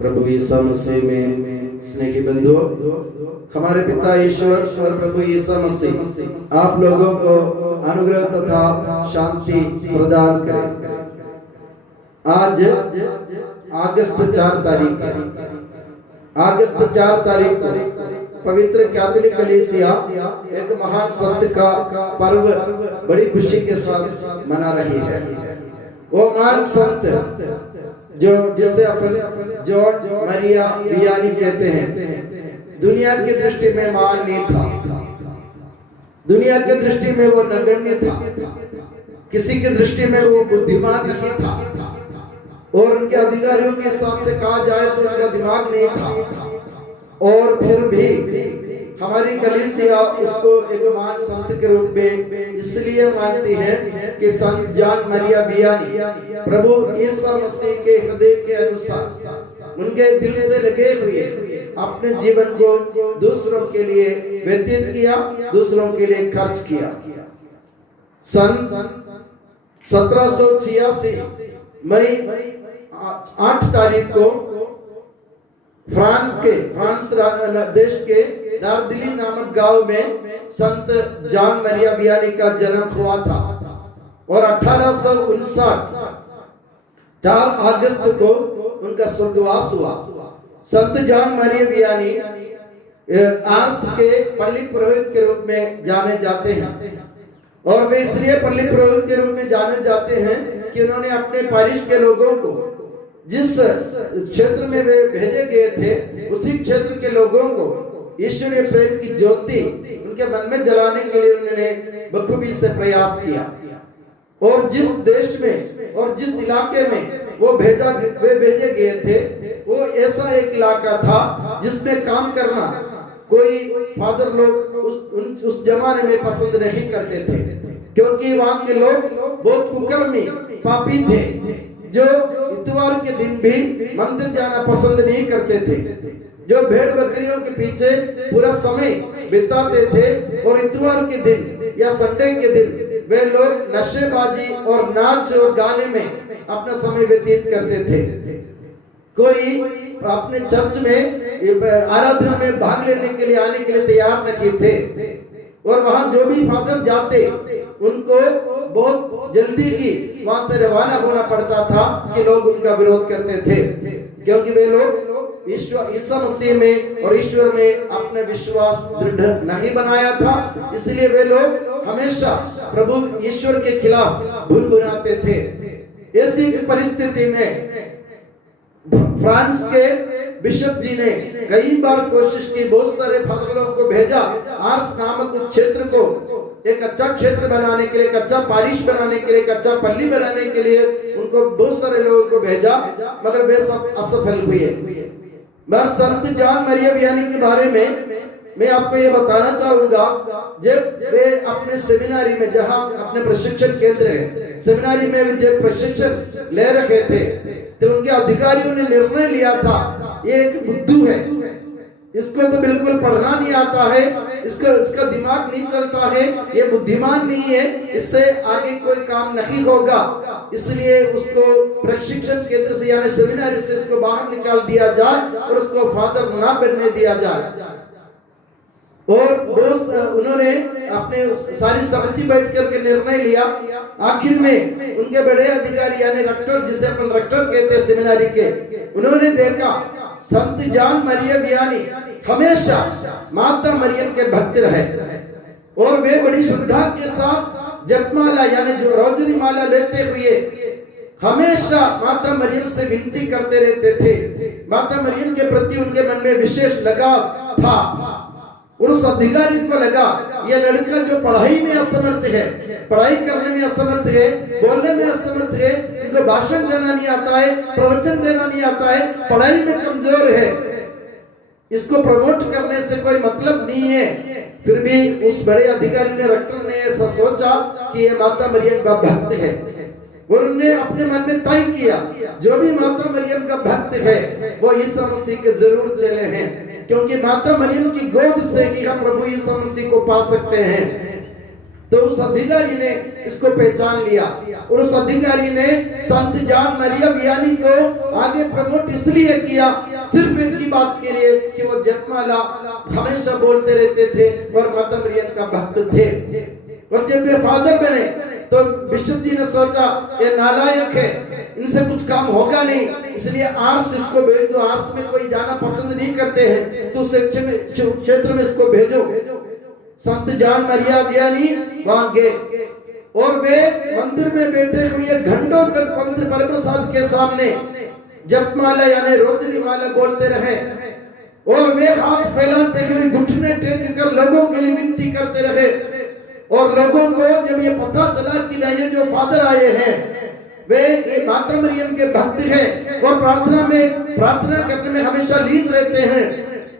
प्रभु यीशु मसीह में स्नेही बंधुओं, हमारे पिता ईश्वर और प्रभु यीशु मसीह आप लोगों को अनुग्रह तथा शांति प्रदान करें। आज अगस्त 4 तारीख को पवित्र कैथोलिक कलीसिया एक महान संत का पर्व बड़ी खुशी के साथ मना रही है। वो महान संत जिसे अपन जॉर्ज मरिया वियानी कहते हैं, दुनिया की दृष्टि में महान नहीं था, दुनिया की दृष्टि में वो नगण्य था, किसी की दृष्टि में वो बुद्धिमान नहीं था, और उनके अधिकारियों के हिसाब से कहा जाए तो उनका दिमाग नहीं था, और फिर भी हमारी कलीसिया उसको एक महान संत के रूप में इसलिए मानती है कि संत जॉन मरिया वियानी प्रभु यीशु मसीह के हृदय के अनुसार उनके दिल से लगे हुए अपने जीवन को दूसरों के लिए व्यतीत किया, दूसरों के लिए खर्च किया। सन 1786 मई 8 तारीख को फ्रांस देश के दार्जिलिंग नामक गांव में संत जॉन मरिया वियानी का जन्म हुआ था, और 1859 4 अगस्त को उनका स्वर्गवास हुआ। संत जॉन मरिया वियानी आर्स के पल्ली पुरोहित के रूप में जाने जाते हैं, और वे इसलिए पल्ली पुरोहित के रूप में जाने जाते हैं कि उन्होंने अपने पारिश के लोगों को जिस क्षेत्र में वे भेजे गए थे उसी क्षेत्र के लोगों को ईश्वरीय प्रेम की ज्योति उनके मन में जलाने के लिए उन्होंने बखूबी से प्रयास किया। और जिस देश में और जिस इलाके में वो भेजे गए थे वो ऐसा एक इलाका था जिसमें काम करना कोई फादर लोग उस जमाने में पसंद नहीं करते थे, क्योंकि वहां के लोग बहुत कुकर्मी पापी थे जो इतवार के दिन भी मंदिर जाना पसंद नहीं करते थे, जो भेड़ बकरियों के पीछे पूरा समय बिताते थे, और इतवार के दिन या संडे के दिन वे लोग नशेबाजी और नाच और गाने में अपना समय व्यतीत करते थे। कोई अपने चर्च में आराधना में भाग लेने के लिए आने के लिए तैयार नहीं थे, और वहां जो भी फादर जाते उनको बहुत जल्दी ही वहां से रवाना होना पड़ता था कि लोग उनका विरोध करते थे, क्योंकि वे लोग यीशु मसीह में और ईश्वर में अपने विश्वास दृढ़ नहीं बनाया था, इसलिए वे लोग हमेशा प्रभु ईश्वर के खिलाफ भुनभुनाते थे। ऐसी परिस्थिति में फ्रांस के बिशप जी ने कई बार कोशिश की, बहुत सारे फादरों को भेजा आर्स नामक उस क्षेत्र को एक अच्छा क्षेत्र बनाने के लिए, कच्चा पारिश बनाने के लिए, कच्चा पल्ली बनाने के लिए उनको बहुत सारे लोगों को भेजा, मगर वे सब असफल हुए। मैं संत जॉन मरिया वियानी के बारे में मैं आपको ये बताना चाहूंगा, जब वे अपने सेमिनारी में, जहां अपने प्रशिक्षण केंद्र है, सेमिनारी में जब प्रशिक्षण ले रहे थे तो उनके अधिकारियों ने निर्णय लिया था ये एक बुद्धू है, इसको तो बिल्कुल पढ़ना नहीं आता है, इसका दिमाग नहीं चलता है, ये बुद्धिमान नहीं है, इससे आगे कोई काम नहीं होगा, इसलिए उसको प्रशिक्षण केंद्र से यानी सेमिनारी से इसको बाहर निकाल दिया जाए और उसको फादर ना बनने दिया जाए। और उन्होंने अपने सारी समिति बैठ करके निर्णय लिया। आखिर में उनके बड़े अधिकारी यानी रेक्टर, जिसे अपन रेक्टर कहते हैं सेमिनारी के, उन्होंने देखा संत जॉन मरिया वियानी हमेशा माता मरियम के भक्त रहे, और वे बड़ी श्रद्धा के साथ जपमाला यानी जो रोजनी माला लेते हुए हमेशा माता मरियम से विनती करते रहते थे। माता मरियम के प्रति उनके मन में विशेष लगाव था, और उस अधिकारी को लगा ये लड़का जो पढ़ाई में असमर्थ है, पढ़ाई करने में असमर्थ है, बोलने में असमर्थ है, इनको भाषण देना नहीं आता है, प्रवचन देना नहीं आता है, पढ़ाई में कमजोर है, इसको प्रमोट करने से कोई मतलब नहीं है। फिर भी उस बड़े अधिकारी ने, रेक्टर ने ऐसा सोचा कि ये माता मरियम का भक्त है, और उन्होंने अपने मन में तय किया जो भी माता मरियम का भक्त है वो यीशु मसीह के जरूर चले हैं, क्योंकि माता मरियम की गोद से ही हम प्रभु यीशु मसीह को पा सकते हैं। तो उस अधिकारी ने इसको पहचान लिया और उस अधिकारी ने संत जॉन मरिया वियानी को आगे प्रमोट इसलिए किया सिर्फ एक ही बात के लिए कि वो जपमाला हमेशा बोलते रहते थे और माता मरियम का भक्त थे। और जब वे फादर बने तो बिशप जी ने सोचा ये नालायक है, इनसे कुछ काम होगा नहीं, इसलिए आर्स इसको भेज दो। आर्स में कोई जाना पसंद नहीं करते हैं तो उस क्षेत्र में इसको भेजो। संत जॉन मरिया वियानी वहां गए और वे मंदिर में बैठे हुए घंटों तक पवित्र परप्रसाद के सामने जपमाला यानी रोजनी माला बोलते रहे और वे हाथ फैलाते हुए घुटने टेक कर लोगों के लिए विनती करते रहे। और लोगों को जब ये पता चला कि ये जो फादर आए हैं वे ये माता मरियम के भक्त हैं और प्रार्थना करने में हमेशा लीन रहते हैं,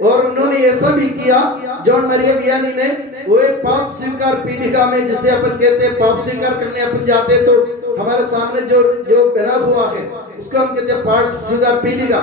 और उन्होंने ऐसा भी किया जॉन मरिया वियानी ने वो पाप स्वीकार पीढ़िका में, जिसे अपन कहते हैं पाप स्वीकार करने अपन जाते हैं तो हमारे सामने जो बना हुआ है उसको हम कहते हैं पाप स्वीकार पीढ़िका,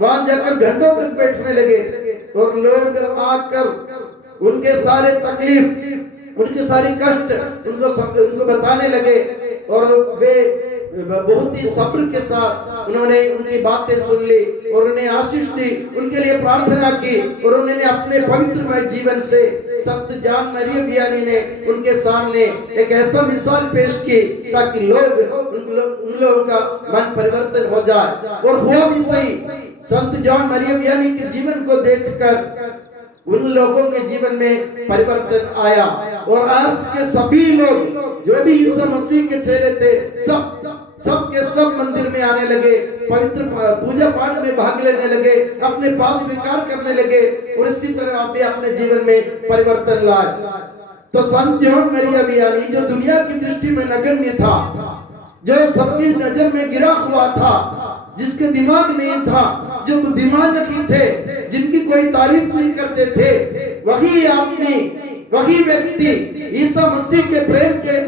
वहां जाकर घंटों तक बैठने लगे और लोग आकर उनके सारे तकलीफ उनके सारे कष्ट उनको बताने लगे और वे बहुत ही सब्र के साथ उन्होंने उनकी बातें सुन ली और उन्हें आशीष दी, उनके लिए प्रार्थना की और उन्होंने अपने पवित्रमय जीवन से संत जॉन मरिया वियानी ने उनके सामने एक ऐसा मिसाल पेश की ताकि उन लोगों का मन परिवर्तन हो जाए। और हुआ भी सही। संत जॉन मरिया वियानी के जीवन को देखकर उन लोगों के जीवन में परिवर्तन आया और आज के सभी लोग जो भी यीशु मसीह के चेले थे सब के सब मंदिर में आने लगे, पवित्र पूजा पाठ में भाग लेने लगे, अपने पास स्वीकार करने लगे और इसी तरह आप भी अपने जीवन में परिवर्तन लाए। तो संत जॉन मरिया वियानी जो दुनिया की दृष्टि में नगण्य था, जो सबकी नजर में गिरा हुआ था, जिसके दिमाग नहीं था, जो बुद्धिमान नहीं थे, जिनकी कोई तारीफ नहीं करते थे, वही आदमी वही व्यक्ति ईसा मसीह के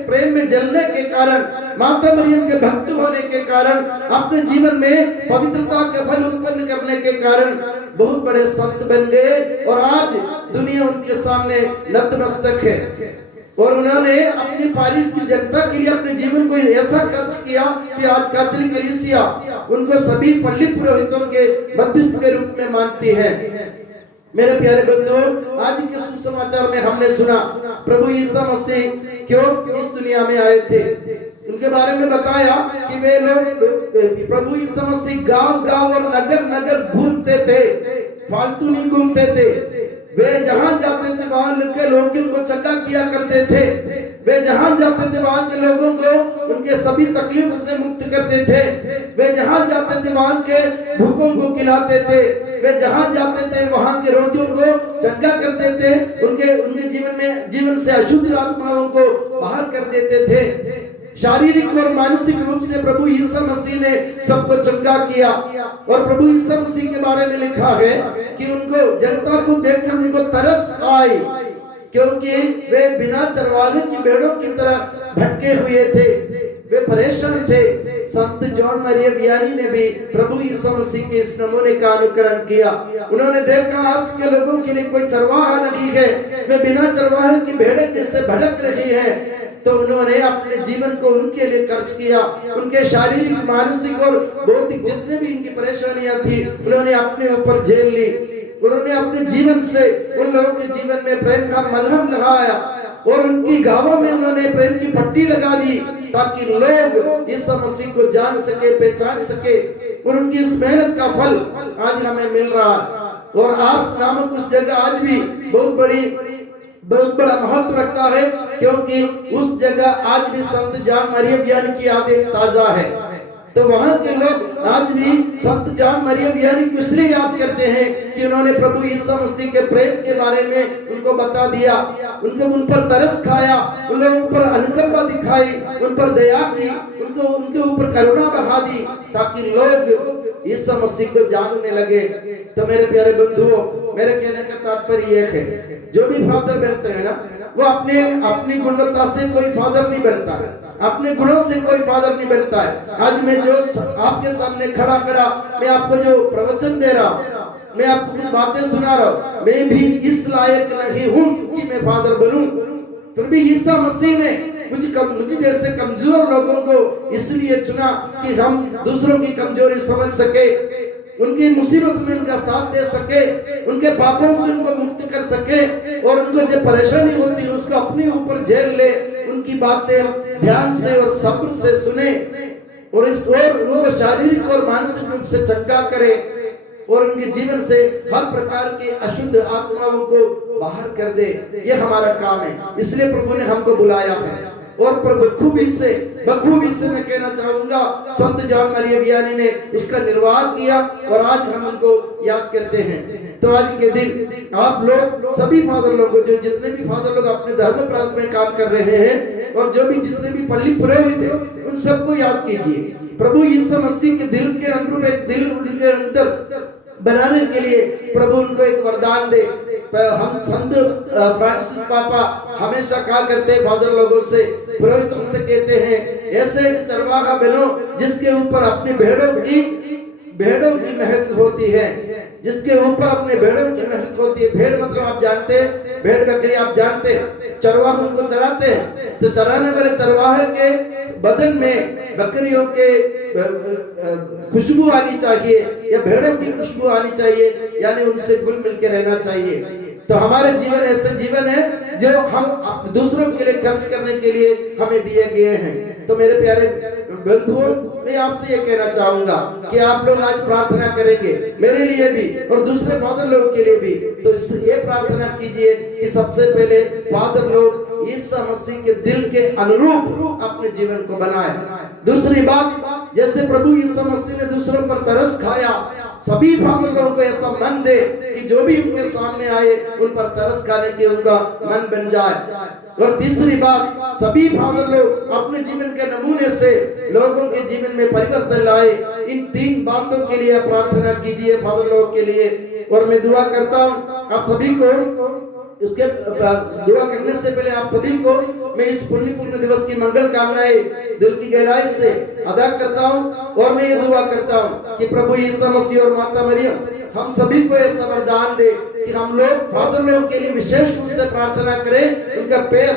प्रेम में जलने के कारण, माता मरियम के भक्त होने के कारण, अपने जीवन में पवित्रता के फल उत्पन्न करने के कारण बहुत बड़े संत बन गए और आज दुनिया उनके सामने नतमस्तक है। और उन्होंने अपनी पारिश की जनता के लिए अपने जीवन को ऐसा खर्च किया कि आज कैथोलिक कलीसिया उनको सभी पल्ली पुरोहितों के मध्यस्थ के रूप में मानती है। मेरे प्यारे बंधुओं, आज के सुसमाचार में हमने सुना प्रभु यीशु मसीह क्यों इस दुनिया में आए थे। उनके बारे में बताया कि वे लोग प्रभु यीशु मसीह गांव-गांव और नगर-नगर घूमते थे, फालतू नहीं घूमते थे। वे जहां जाते थे वहां के लोगों को चंगा किया करते थे। वे जहां जाते थे वहां के लोगों को उनके सभी तकलीफों से मुक्त करते थे। वे जहां जाते थे वहां के भूखों को खिलाते थे। वे जहां जाते थे वहां के रोगियों को चंगा करते थे। उनके जीवन से अशुद्ध आत्माओं को बाहर कर देते थे। शारीरिक और मानसिक रूप से प्रभु यीशु मसीह ने सबको चंगा किया। और प्रभु यीशु मसीह के बारे में लिखा है कि उनको जनता को देखकर उनको तरस आई, क्योंकि वे बिना चरवाहे की भेड़ों की तरह भटके हुए थे, वे परेशान थे। संत जॉन मरिया वियानी ने भी प्रभु यीशु मसीह के इस नमूने का अनुकरण किया। उन्होंने देखा आज के लोगों के लिए कोई चरवाहा नहीं है, वे बिना चरवाहे की भेड़ें जैसे भटक रही हैं, तो उन्होंने अपने जीवन को उनके लिए खर्च किया। उनके शारीरिक, मानसिक और भौतिक जितने भी इनकी परेशानियां थी उन्होंने अपने ऊपर झेल ली। उन्होंने अपने जीवन से उन लोगों के जीवन में प्रेम का मलहम लगाया और उनकी गांवों में उन्होंने प्रेम की पट्टी लगा दी ताकि लोग यीशु मसीह को जान सके, पहचान सके। और उनकी इस मेहनत का फल आज हमें मिल रहा है। और आर्स नामक उस जगह आज भी बहुत बड़ा महत्व रखता है, क्योंकि उस जगह आज भी संत जॉन मरिया वियानी की यादें ताजा है। तो वहां के लोग आज भी संत जॉन मरिया वियानी को इसलिए याद करते हैं कि उन्होंने प्रभु यीशु मसीह के प्रेम के बारे में उनको बता दिया, उन पर तरस खाया, उन लोगों पर अनुकंपा दिखाई, उन पर दया की, उनके ऊपर करुणा बहा दी ताकि लोग यीशु मसीह को जानने लगे। तो मेरे प्यारे बंधुओं, मेरे कहने का तात्पर्य यह है, जो भी फादर बनते हैं ना, वो अपनी गुणवत्ता से कोई फादर नहीं बनता है, अपने गुणों से कोई फादर नहीं बनता है। आज मैं जो आपके सामने खड़ा मैं आपको जो प्रवचन दे रहा हूँ, मैं आपको कुछ बातें सुना रहा हूँ, मैं भी इस लायक नहीं हूँ कि मैं फादर बनूं। फिर भी ईसा मसीह ने मुझे जैसे कमजोर लोगों को इसलिए चुना कि हम दूसरों की कमजोरी समझ सके, उनकी मुसीबत में उनका साथ दे सके, उनके पापों से उनको मुक्त कर सके, और उनको जो परेशानी होती है उसको अपने ऊपर झेल ले, उनकी बातें ध्यान से और सब्र से सुने, और उनको शारीरिक और मानसिक रूप से चंगा करे, और उनके जीवन से हर प्रकार की अशुद्ध आत्माओं को बाहर कर दे। ये हमारा काम है, इसलिए प्रभु ने हमको बुलाया है। और बखूबी से मैं कहना चाहूंगा, संत जॉन मरिया वियानी ने उसका निर्वाह किया, और आज हम उनको याद करते हैं। तो आज के दिन आप लोग सभी फादर लोग, जो जितने भी फादर लोग अपने धर्म प्रांत में काम कर रहे हैं, और जो भी जितने भी पल्ली पुरोहित है, उन सबको याद कीजिए। प्रभु यीशु मसीह के दिल के अनुरूप एक दिल उनके अंदर बनाने के लिए प्रभु उनको एक वरदान दे। हम संत फ्रांसिस पापा हमेशा कहा करते फादर लोगों से, पुरोहितों से कहते हैं, ऐसे एक चरवाहा बनो जिसके ऊपर अपनी भेड़ों की महक होती है, जिसके ऊपर अपने भेड़ों की महक होती है। भेड़ मतलब आप जानते हैं, भेड़ बकरी आप जानते हैं, चरवाहा उनको चराते हैं, तो चराने वाले चरवाहे के बदन में बकरियों के खुशबू आनी चाहिए, या भेड़ों की खुशबू आनी चाहिए, यानी उनसे घुल मिल के रहना चाहिए। तो हमारे जीवन ऐसे जीवन है जो हम दूसरों के लिए खर्च करने के लिए हमें दिए गए हैं। तो मेरे प्यारे बंधुओं, मैं आपसे ये कहना चाहूंगा कि आप लोग आज प्रार्थना करेंगे मेरे लिए भी और दूसरे फादर लोगों के लिए भी, तो ये प्रार्थना कीजिए कि सबसे पहले फादर लोग यीशु मसीह के दिल के अनुरूप अपने जीवन को बनाए। दूसरी बात, जैसे प्रभु यीशु मसीह ने दूसरों पर तरस खाया, सभी फादर लोगों को ऐसा मन दे कि जो भी उनके सामने आए उन पर तरस खाने के उनका मन बन जाए। और तीसरी बात, सभी फादर लोग अपने जीवन के नमूने से लोगों के जीवन में परिवर्तन लाए। इन 3 बातों के लिए प्रार्थना कीजिए फादर लोगों के लिए। और मैं दुआ करता हूँ आप सभी को, उसके दुआ करने से पहले आप सभी को मैं इस पुण्य दिवस की मंगल कामनाएं दिल की गहराई से अदा करता हूँ। और मैं ये दुआ करता हूँ कि प्रभु यीशु मसीह और माता मरियम हम सभी को ऐसा वरदान दे कि हम लोग फादर लोगों के लिए विशेष रूप से प्रार्थना करें, उनका पैर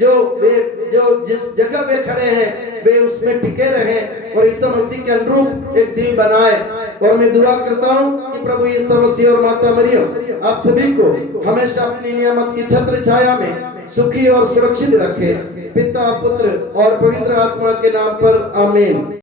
जो जिस जगह वे खड़े हैं वे उसमें टिके रहें, और यीशु मसीह के अनुरूप एक दिल बनाए। और मैं दुआ करता हूँ कि प्रभु यीशु मसीह और माता मरियम आप सभी को हमेशा अपनी नियामत की छत्र छाया में सुखी और सुरक्षित रखे। पिता, पुत्र और पवित्र आत्मा के नाम पर आमीन।